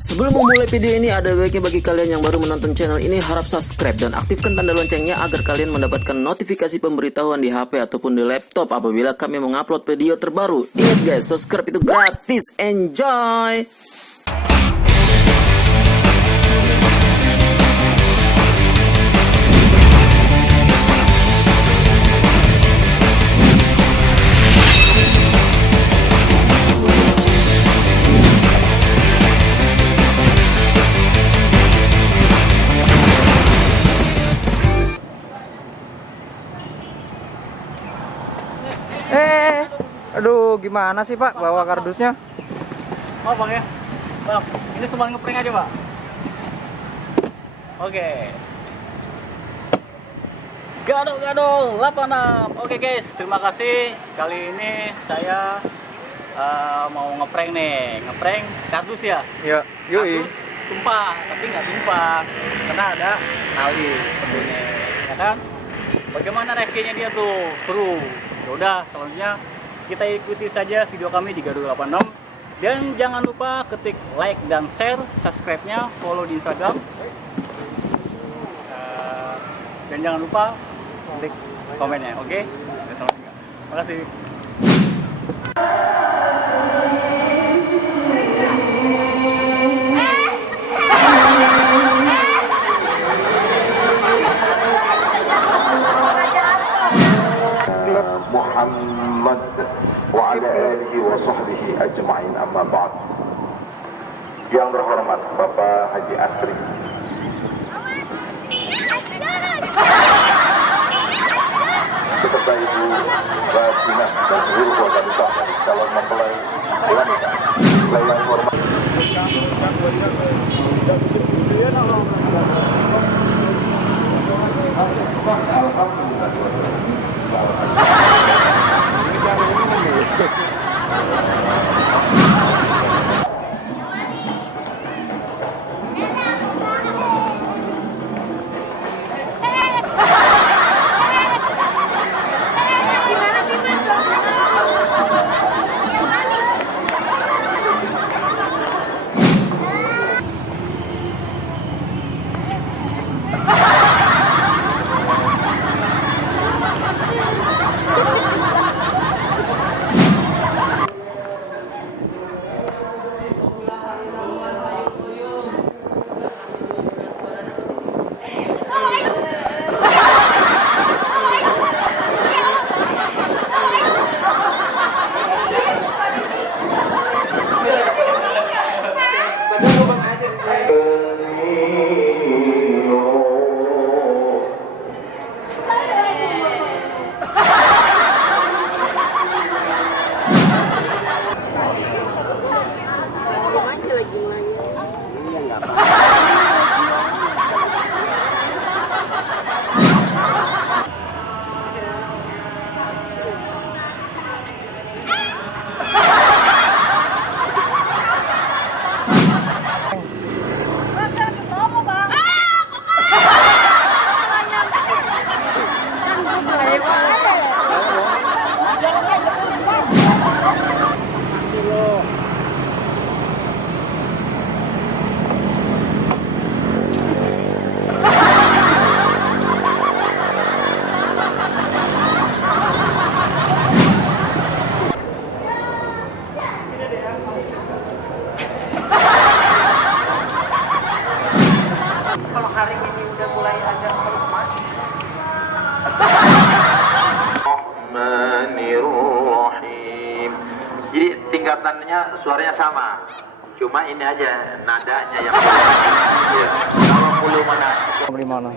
Sebelum memulai video ini, ada baiknya bagi kalian yang baru menonton channel ini harap subscribe dan aktifkan tanda loncengnya agar kalian mendapatkan notifikasi pemberitahuan di HP ataupun di laptop apabila kami mengupload video terbaru. Ingat guys, subscribe itu gratis. Enjoy! Aduh, gimana sih Pak bawa kardusnya? Oh Bang ya, Bang, ini cuma ngeprank aja Pak. Oke. Gado 86. Oke guys, terima kasih. Kali ini saya mau ngeprank nih, ngeprank kardus ya. Ya, yuk. Kardus tumpah, tapi nggak tumpah karena ada tali tentunya, ya kan? Bagaimana reaksinya dia tuh? Seru. Ya udah, selanjutnya kita ikuti saja video kami di Gado 86. Dan jangan lupa ketik like dan share, subscribe-nya, follow di Instagram. Dan jangan lupa klik komennya, oke? Terima kasih. Muhammad wa ala alihi wa sahbihi ajma'in, amma ba'd. Yang terhormat Bapak Haji Asri, beserta Ibu Rasinah dan seluruh keluarga besar dari calon mempelai wanita, yang hormat. Kalau hari ini udah mulai agak melemah. Rahmanirrahim. Jadi tingkatannya suaranya sama, cuma ini aja nadanya yang ya. Kalau mulu mana? Di mana?